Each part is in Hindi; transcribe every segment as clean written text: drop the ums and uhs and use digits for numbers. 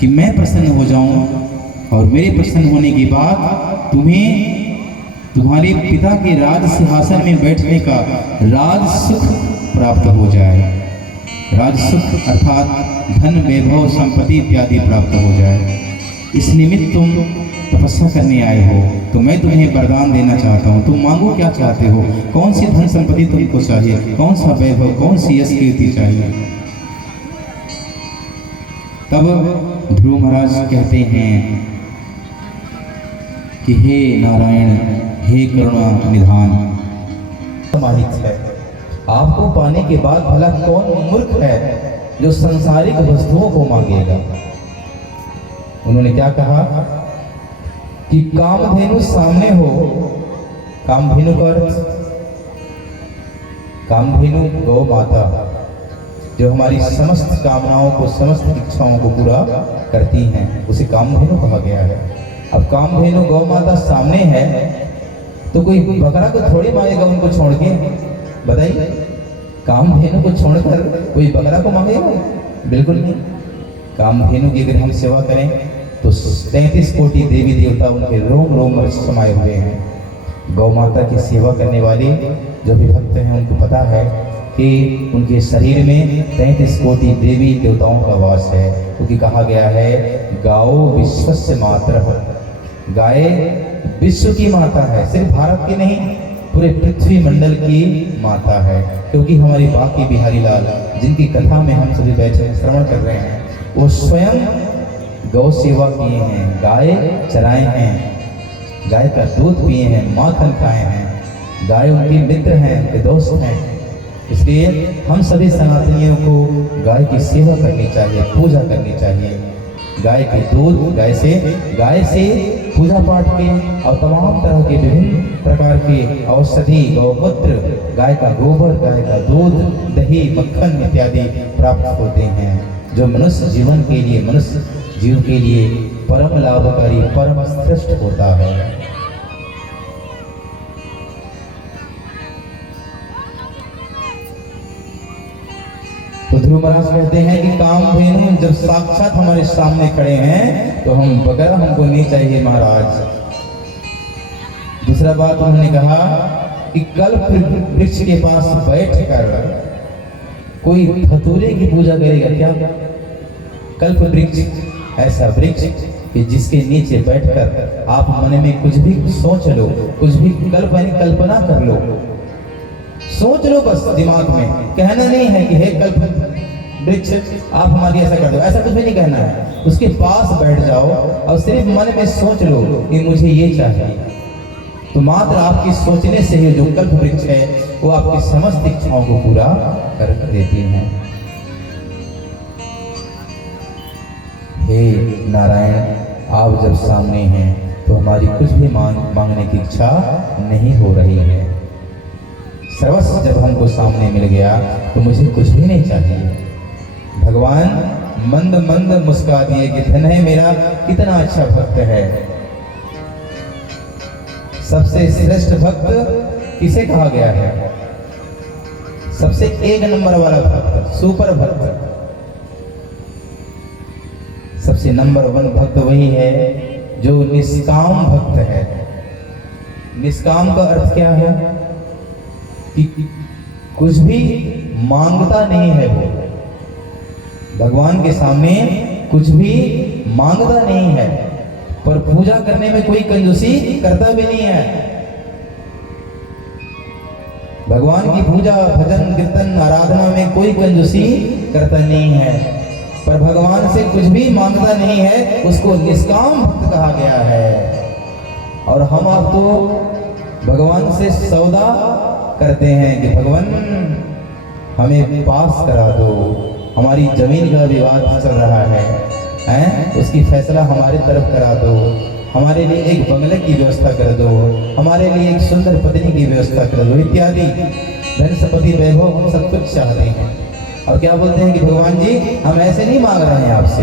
कि मैं प्रसन्न हो जाऊं और मेरे प्रसन्न होने के बाद तुम्हें तुम्हारे पिता के राज सिंहासन में बैठने का राज सुख प्राप्त हो जाए। राज सुख अर्थात धन वैभव संपत्ति इत्यादि प्राप्त हो जाए। इस निमित्त तुम तपस्या करने आए हो, तो मैं तुम्हें वरदान देना चाहता हूँ। तुम मांगो क्या चाहते हो, कौन सी धन संपत्ति तुमको चाहिए, कौन सा वैभव, कौन सी यश कीर्ति चाहिए। तब ध्रुव महाराज कहते हैं कि हे नारायण, हे करुणा निधान, समाहित है। आपको पाने के बाद भला कौन मूर्ख है जो संसारिक वस्तुओं को मांगेगा। उन्होंने क्या कहा कि कामधेनु सामने हो। कामधेनु का अर्थ, कामधेनु गौ माता जो हमारी समस्त कामनाओं को, समस्त इच्छाओं को पूरा करती हैं, उसे कामधेनु कहा गया है। अब कामधेनु गौ माता सामने है तो कोई बकरा को थोड़ी मांगेगा उनको छोड़ के, बताइए। कामधेनु को छोड़कर कोई बकरा को मांगेगा? बिल्कुल नहीं। कामधेनु की अगर हम सेवा करें तो 33 कोटि देवी देवता उनके रोम रोम में समाये हुए हैं। गौ माता की सेवा करने वाले जो भी भक्त हैं उनको पता है कि उनके शरीर में 33 कोटि देवी देवताओं का वास है, क्योंकि कहा गया है गाओ विश्वस्य मातरः। गाय विश्व की माता है, सिर्फ भारत की नहीं, पूरे पृथ्वी मंडल की माता है। क्योंकि हमारी बाकी बिहारी लाल जिनकी कथा में हम सभी बैठे श्रवण कर रहे हैं, वो स्वयं गौ सेवा किए हैं, गाय चराए हैं, गाय का दूध पिए हैं, माखन खाए हैं, गाय उनके मित्र हैं, उनके दोस्त हैं। इसलिए हम सभी सनातनियों को गाय की सेवा करनी चाहिए, पूजा करनी चाहिए। गाय के दूध, गाय से पूजा पाठ के और तमाम तरह के विभिन्न प्रकार के औषधि, गौमूत्र, गाय का गोबर, गाय का दूध, दही, मक्खन इत्यादि प्राप्त होते हैं, जो मनुष्य जीवन के लिए, मनुष्य जीव के लिए परम लाभकारी, परम श्रेष्ठ होता है। तो ध्रुव महाराज कहते हैं कि कामधेनु जब साक्षात हमारे सामने खड़े हैं तो हम बकरा हमको नहीं चाहिए महाराज। दूसरा बात उन्होंने कहा कि कल्प वृक्ष के पास बैठकर कोई धतूरे की पूजा करेगा क्या? कल्प वृक्ष ऐसा वृक्ष कि जिसके नीचे बैठकर आप मन में कुछ भी सोच लो, कुछ भी कल्पना कर लो, सोच लो बस दिमाग में। कहना नहीं है कि हे कल्प वृक्ष आप हमारी ऐसा कर दो, ऐसा कुछ भी नहीं कहना है। उसके पास बैठ जाओ और सिर्फ मन में सोच लो कि मुझे ये चाहिए, तो मात्र आपकी सोचने से ही जो कल्प वृक्ष है वो आपकी समस्त इच्छाओं को पूरा कर देती हैं। हे नारायण, आप जब सामने हैं तो हमारी कुछ भी मांगने की इच्छा नहीं हो रही है। सर्वस्व जब हमको सामने मिल गया तो मुझे कुछ भी नहीं चाहिए। भगवान मंद मंद मुस्कुरा दिए कि धन है मेरा, कितना अच्छा भक्त है। सबसे श्रेष्ठ भक्त किसे कहा गया है? सबसे एक नंबर वाला भक्त, सुपर भक्त, सबसे नंबर 1 भक्त वही है जो निष्काम भक्त है। निष्काम का अर्थ क्या है? कि कुछ भी मांगता नहीं है वो, भगवान के सामने कुछ भी मांगता नहीं है, पर पूजा करने में कोई कंजूसी करता भी नहीं है। भगवान की पूजा, भजन, कीर्तन, आराधना में कोई कंजूसी करता नहीं है, पर भगवान से कुछ भी मांगता नहीं है, उसको निष्काम भक्त कहा गया है। और हम आप तो भगवान से सौदा करते हैं कि भगवान हमें पास करा दो, हमारी जमीन का विवाद चल रहा है, उसकी फैसला हमारे तरफ करा दो, हमारे लिए एक बंगले की व्यवस्था कर दो, हमारे लिए एक सुंदर पत्नी की व्यवस्था कर दो इत्यादि। धन संपत्ति वैभव हम सब कुछ चाहते हैं। और क्या बोलते हैं कि भगवान जी हम ऐसे नहीं मांग रहे हैं आपसे,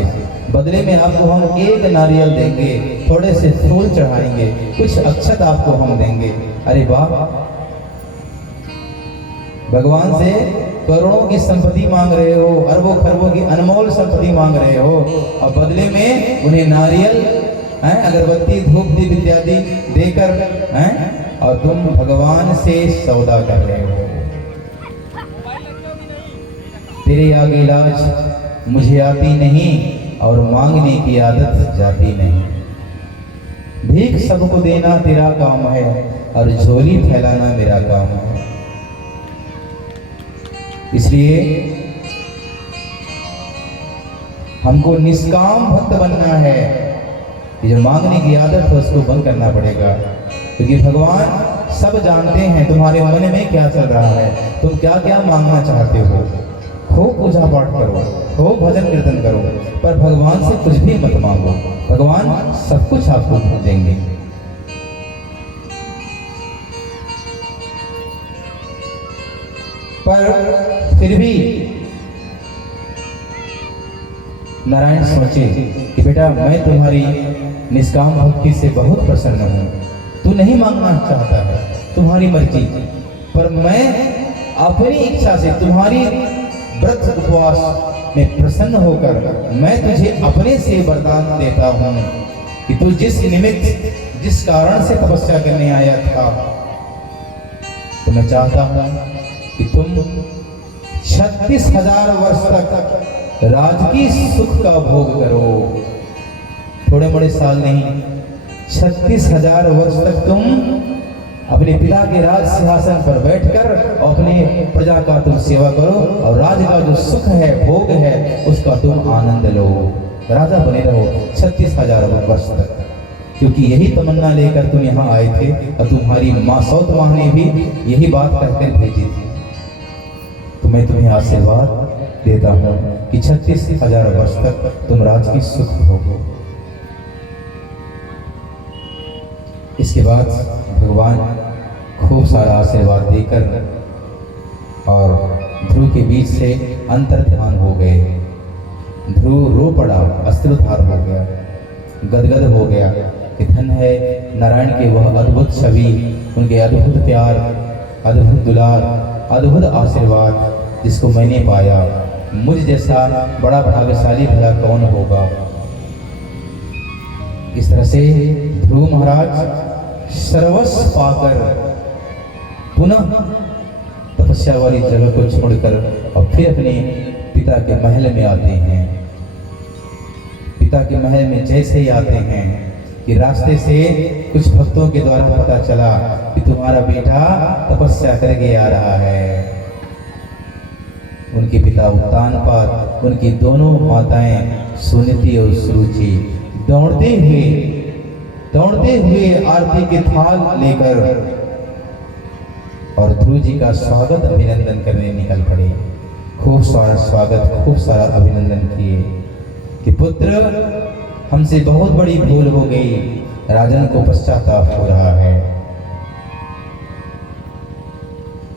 बदले में आपको हम एक नारियल देंगे, थोड़े से फूल चढ़ाएंगे, कुछ अक्षत आपको हम देंगे। अरे वाह, भगवान से करोड़ों की संपत्ति मांग रहे हो, अरबों खरबों की अनमोल संपत्ति मांग रहे हो, और बदले में उन्हें नारियल, अगरबत्ती, धूप दीप इत्यादि देकर और तुम भगवान से सौदा कर रहे हो। तेरे आगे लाज मुझे आती नहीं और मांगने की आदत जाती नहीं। भीख सबको देना तेरा काम है और झोली फैलाना मेरा काम है। इसलिए हमको निष्काम भक्त बनना है। ये जो मांगने की आदत है उसको बंद करना पड़ेगा, क्योंकि भगवान सब जानते हैं तुम्हारे मन में क्या चल रहा है, तुम क्या क्या मांगना चाहते हो। खूब पूजा पाठ करो, खूब भजन कीर्तन करो, पर भगवान से कुछ भी मत मांगो, भगवान सब कुछ आपको देंगे। पर फिर भी नारायण सोचे कि बेटा मैं तुम्हारी निष्काम भक्ति से बहुत प्रसन्न हूँ। तू नहीं मांगना चाहता है, तुम्हारी मर्जी, पर मैं अपनी इच्छा से तुम्हारी व्रत उपवास में प्रसन्न होकर मैं तुझे अपने से वरदान देता हूँ कि तू जिस निमित्त जिस कारण से तपस्या करने आया था, तो मैं चाहता हूँ कि तुम 36,000 वर्ष तक राजकीय सुख का भोग करो। थोड़े बड़े साल नहीं, 36,000 वर्ष तक तुम अपने पिता के राज सिंहासन पर बैठकर अपने प्रजा का तुम सेवा करो और राज का जो सुख है, भोग है, उसका तुम आनंद लो, राजा बने रहो 36,000 वर्ष तक। क्योंकि यही तमन्ना लेकर तुम यहाँ आए थे और तुम्हारी माँ सौत माँ ने भी यही बात कहकर भेजी थी। तो मैं तुम्हें आशीर्वाद देता हूँ कि 36,000 वर्ष तक तुम राज की सुख भोगो। इसके बाद भगवान खूब सारा आशीर्वाद देकर और ध्रुव के बीच से अंतर ध्यान हो गए। ध्रुव रो पड़ा, अश्रुधार हो गया, गदगद हो गया कि धन है नारायण के वह अद्भुत छवि, उनके अद्भुत प्यार, अद्भुत दुलार, अद्भुत आशीर्वाद जिसको मैंने पाया। मुझ जैसा बड़ा भाग्यशाली भला कौन होगा। इस तरह से ध्रुव महाराज सर्वस्व पाकर पुनः तपस्या वाली जगह को छोड़कर और फिर अपने पिता के महल में आते हैं। पिता के महल में जैसे ही आते हैं कि रास्ते से कुछ भक्तों के द्वारा पता चला कि तुम्हारा बेटा तपस्या करके आ रहा है। उनके पिता उत्तानपाद, उनकी दोनों माताएं सुनीति और सुरुचि दौड़ते हुए आरती के थाल लेकर और ध्रुव जी का स्वागत अभिनंदन करने निकल पड़े। खूब सारा स्वागत, खूब सारा अभिनंदन किए कि पुत्र हमसे बहुत बड़ी भूल हो गई, राजन को पश्चाताप हो रहा है।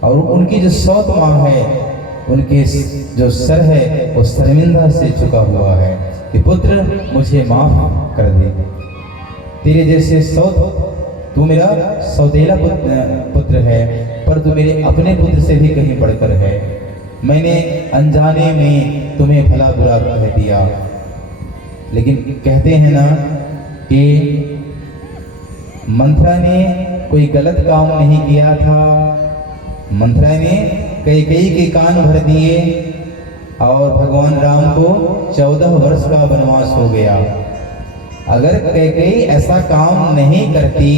और उनकी जो सौत माँ है, उनके जो सर है वो शर्मिंदा से झुका हुआ है कि पुत्र मुझे माफ कर दे। तेरे जैसे तू मेरा सौतेला पुत्र है, पर तू मेरे अपने पुत्र से भी कहीं बढ़कर है। मैंने अनजाने में तुम्हें भला बुरा कह दिया, लेकिन कहते हैं ना कि मंथरा ने कोई गलत काम नहीं किया था। मंथरा ने कैकेयी के कान भर दिए और भगवान राम को 14 वर्ष का वनवास हो गया। अगर कैकेयी ऐसा काम नहीं करती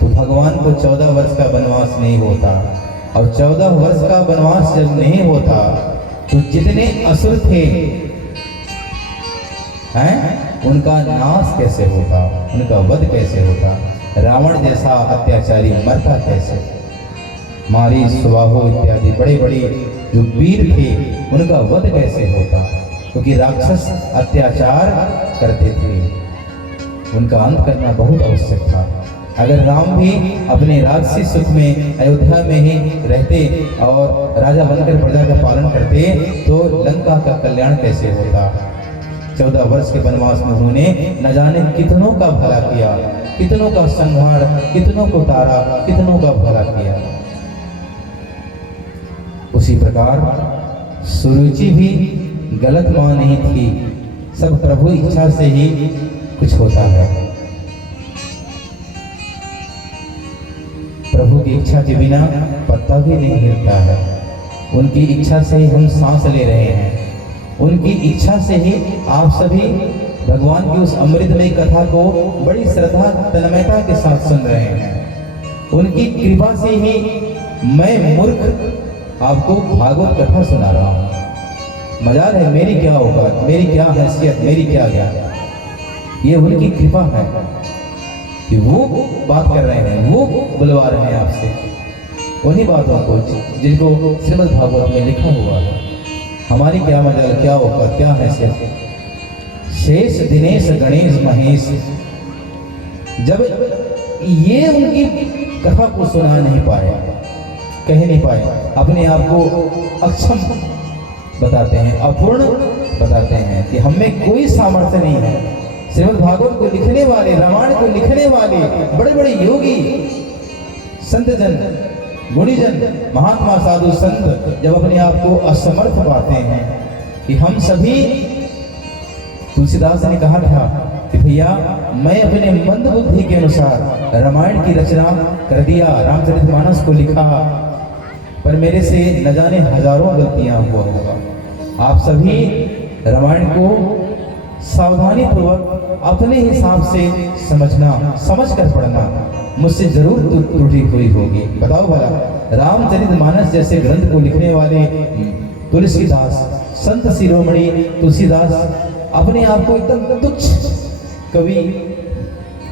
तो भगवान को 14 वर्ष का वनवास नहीं होता, और 14 वर्ष का वनवास जब नहीं होता तो जितने असुर थे उनका नाश कैसे होता, उनका वध कैसे होता, रावण जैसा अत्याचारी मरता कैसे, मारी सुबाहो इत्यादि बड़े बड़े जो वीर थे उनका वध कैसे होता, क्योंकि राक्षस अत्याचार करते थे। उनका अंत करना बहुत आवश्यक था। अगर राम भी अपने राजसी सुख में अयोध्या में ही रहते और राजा बनकर प्रजा का पालन करते तो लंका का कल्याण कैसे होता। 14 वर्ष के वनवास में उन्होंने न जाने कितनों का भला किया, कितनों का संहार, कितनों को तारा, कितनों का भला किया। उसी प्रकार सुरुचि भी गलत मां नहीं थी, सब प्रभु इच्छा से ही कुछ होता है। प्रभु की इच्छा के बिना पत्ता भी नहीं हिलता है। उनकी इच्छा से ही हम सांस ले रहे हैं, उनकी इच्छा से ही आप सभी भगवान की उस अमृतमय कथा को बड़ी श्रद्धा तन्मयता के साथ सुन रहे हैं। उनकी कृपा से ही मैं मूर्ख आपको भागवत कथा सुना रहा हूँ। मजाल है, मेरी क्या औकात, मेरी क्या हैसियत, मेरी क्या ज्ञान, ये उनकी कृपा है कि वो बात कर रहे हैं, वो बुलवा रहे हैं आपसे उन्हीं बातों को जिनको श्रीमद् भागवत में लिखा हुआ है। हमारी क्या मजाल, क्या औकात, क्या हैसियत। शेष दिनेश गणेश महेश जब ये उनकी कथा को सुना नहीं पाए, कह नहीं पाए, अपने आप को अक्षम बताते हैं, अपूर्ण बताते हैं कि हमें कोई सामर्थ्य नहीं है। श्रीमद् भागवत को लिखने वाले, रामायण को लिखने वाले बड़े बड़े योगी, संत जन, गुणीजन, महात्मा, साधु संत जब अपने आप को असमर्थ पाते हैं कि हम सभी, तुलसीदास ने कहा था कि भैया मैं अपने मंद बुद्धि के अनुसार रामायण की रचना कर दिया, रामचरितमानस को लिखा, पर मेरे से न जाने हजारों गलतियां हुआ होगा। आप सभी रामायण को सावधानी पूर्वक अपने हिसाब से समझना, समझ कर पढ़ना। मुझसे जरूर त्रुटि हुई होगी। बताओ भला, रामचरितमानस जैसे ग्रंथ को लिखने वाले तुलसीदास, संत शिरोमणि तुलसीदास अपने आप को एकदम तुच्छ कवि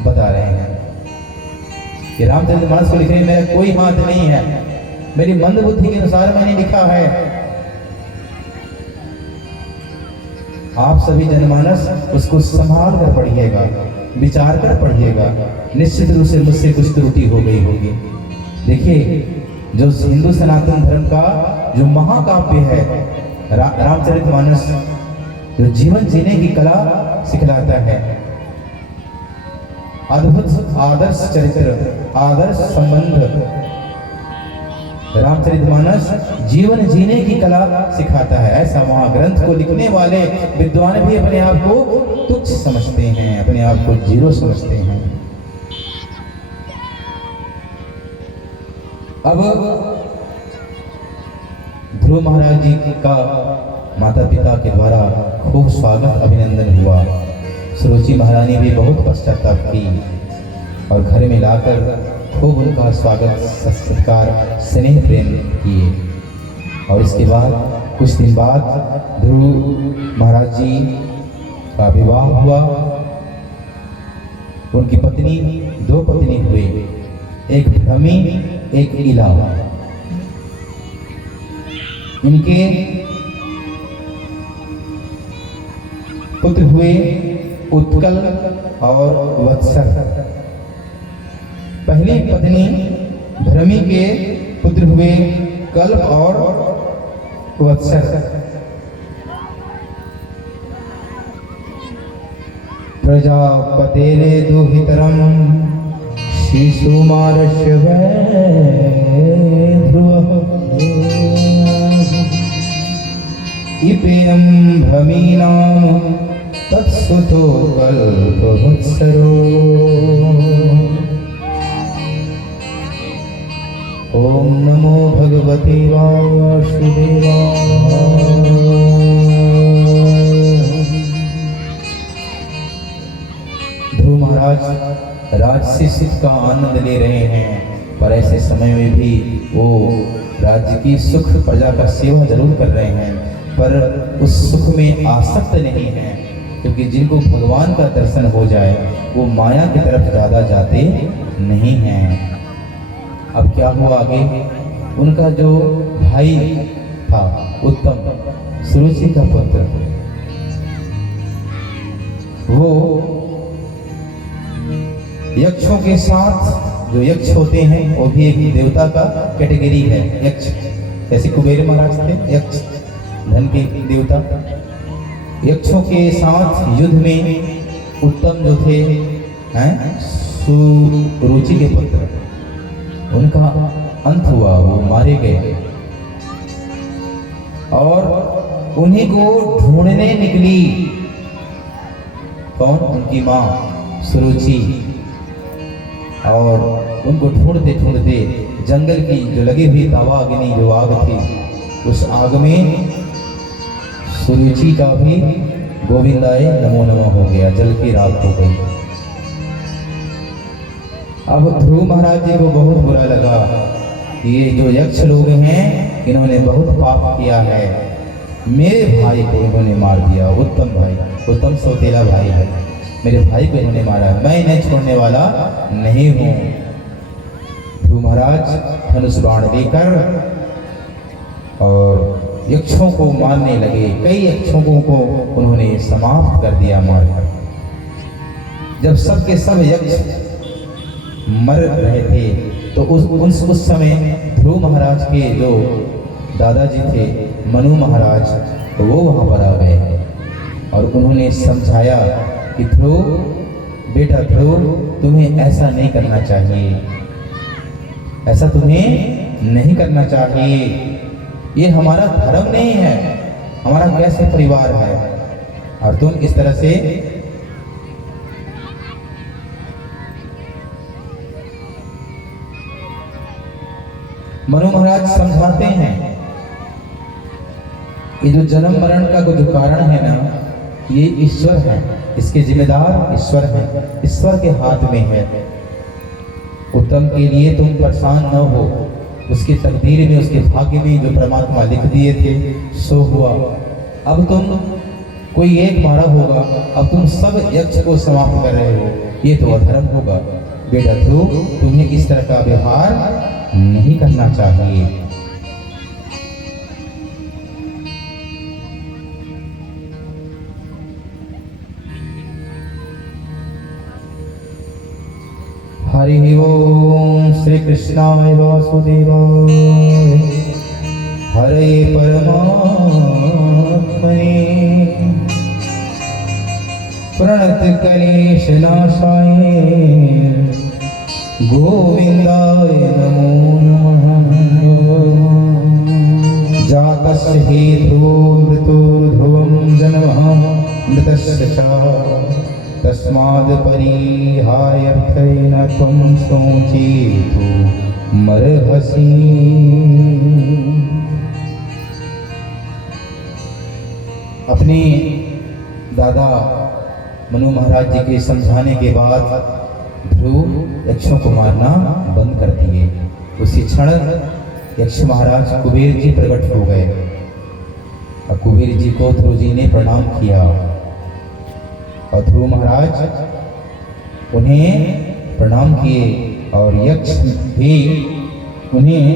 बता रहे हैं कि रामचरितमानस को लिखने में मेरा कोई हाथ नहीं है, मेरी मंद बुद्धि के अनुसार मैंने लिखा है। आप सभी जनमानस उसको संभाल कर पढ़िएगा, विचार कर पढ़िएगा। निश्चित रूप से मुझसे कुछ त्रुटि हो गई होगी। देखिए, जो हिंदू सनातन धर्म का जो महाकाव्य है रामचरितमानस, जो जीवन जीने की कला सिखलाता है, अद्भुत आदर्श चरित्र, आदर्श संबंध, रामचरितमानस जीवन जीने की कला सिखाता है। ऐसा महाग्रंथ को लिखने वाले विद्वान भी अपने आप को तुच्छ समझते हैं, अपने आप को जीरो समझते हैं। अब ध्रुव महाराज जी का माता पिता के द्वारा खूब स्वागत अभिनंदन हुआ। सुरुचि महारानी भी बहुत पश्चाताप की और घर में लाकर खूब उनका स्वागत सत्कार स्नेह प्रेम किए। और इसके बाद कुछ दिन बाद ध्रुव महाराज जी का विवाह हुआ। उनकी पत्नी, दो पत्नी हुए, एक भ्रमी, एक इला। इनके पुत्र हुए उत्कल और वत्सर। पहली पत्नी भ्रमी के पुत्र हुए कल्प और वत्सर। प्रजापतेरे दुहितरम शिशुमारस्य ध्रुवः इपेयं भ्रमीनां तत्सुतो कल्पवत्सरो। ओम नमो भगवते वासुदेवाय। ध्रुव महाराज राजसी सुख का आनंद ले रहे हैं, पर ऐसे समय में भी वो राज्य की सुख, प्रजा का सेवा जरूर कर रहे हैं, पर उस सुख में आसक्त नहीं है, क्योंकि जिनको भगवान का दर्शन हो जाए वो माया की तरफ ज्यादा जाते नहीं हैं। अब क्या हुआ आगे, उनका जो भाई था उत्तम, सुरुचि का पुत्र, वो यक्षों के साथ, जो यक्ष होते हैं वो भी एक देवता का कैटेगरी है, यक्ष। जैसे कुबेर महाराज थे यक्ष, धन के देवता। यक्षों के साथ युद्ध में उत्तम जो थे हैं सुरुचि के पुत्र, उनका अंत हुआ, वो मारे गए। और उन्हीं को ढूंढने निकली। कौन? उनकी माँ सुरुचि। और उनको ढूंढते ढूंढते जंगल की जो लगी हुई दावा अग्नि जो आग थी, उस आग में सुरुचि का भी गोविंदाय नमो नमः हो गया, जल की राख हो गई। अब ध्रुव महाराज जी को बहुत बुरा लगा कि ये जो यक्ष लोग हैं इन्होंने बहुत पाप किया है, मेरे भाई को इन्होंने मार दिया। उत्तम भाई, उत्तम सौतेला भाई है, मेरे भाई को इन्होंने मारा, मैं इन्हें छोड़ने वाला नहीं हूँ। ध्रुव महाराज धनुष बाण लेकर और यक्षों को मारने लगे। कई यक्षों को उन्होंने समाप्त कर दिया मारकर। जब सब के सब यक्ष मर रहे थे तो उस समय ध्रुव महाराज के जो दादाजी थे मनु महाराज, तो वो वहाँ पर आ गए और उन्होंने समझाया कि ध्रुव, बेटा ध्रुव, तुम्हें ऐसा नहीं करना चाहिए, ऐसा तुम्हें नहीं करना चाहिए, ये हमारा धर्म नहीं है, हमारा कैसे परिवार है और तुम इस तरह से। मनु महाराज समझाते हैं ये जो जन्म मरण का जो कारण है ना, ये ईश्वर है, इसके जिम्मेदार ईश्वर है, ईश्वर के हाथ में है। उत्तम के लिए तुम परेशान न हो, उसकी तकदीर में, उसके भाग्य में जो परमात्मा लिख दिए थे सो हुआ। अब तुम कोई एक मारा होगा, अब तुम सब यक्ष को समाप्त कर रहे हो, ये तो अधर्म होगा। बेटा ध्रुव, तुम्हें इस तरह का व्यवहार नहीं करना चाहिए। हरि ओम श्री कृष्णाय वासुदेवाय हरे परमात्मने प्रणत कलेश नाशाय गोविंदाय नमो नमः। जातस्य हेतु मृत्युर्ध्रुवं जन्मः मृतस्य च तस्माद् परिहायर्थेन त्वं सोचेतु मर्हसि। अपने दादा मनु महाराज जी के समझाने के बाद ध्रुव यक्षों को मारना बंद कर दिए। उसी क्षण यक्ष महाराज कुबेर जी प्रकट हो गए और कुबेर जी को ध्रुव जी ने प्रणाम किया और ध्रुव महाराज उन्हें प्रणाम किए और यक्ष भी उन्हें